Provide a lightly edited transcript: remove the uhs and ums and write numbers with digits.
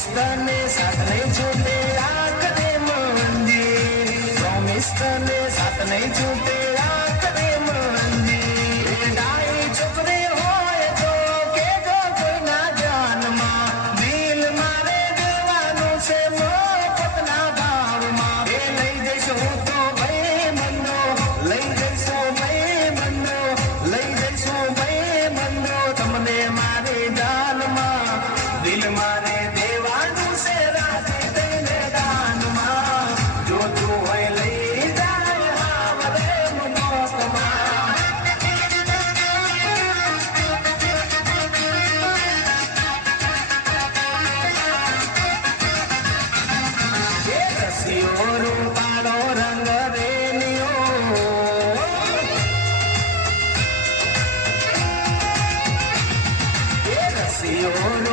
promise તને સાથ નહીં છૂટે રાખ દે મંદિર પ્રોમિસ તને સાથ નહીં છૂટે રાખ દે મંદિર ડાઈ છોકરી હોય તો કેજો કોઈના જાનમાં દિલ મારે દેવાનું છે મોપતના ભાવમાં એ લઈ જઈશું તો ભાઈ મંદો લઈ જઈશું ભાઈ મંદો લઈ જઈશું ભાઈ મંદો તમને મારી જાનમાં દિલ મારે દેવાનું છે રાજી દઈને દાનમાં જોતું હોય લઈ જાય હાવરે મોતમાં એ રસિયો રૂપાળો રંગ રેલિયો એ રસિયો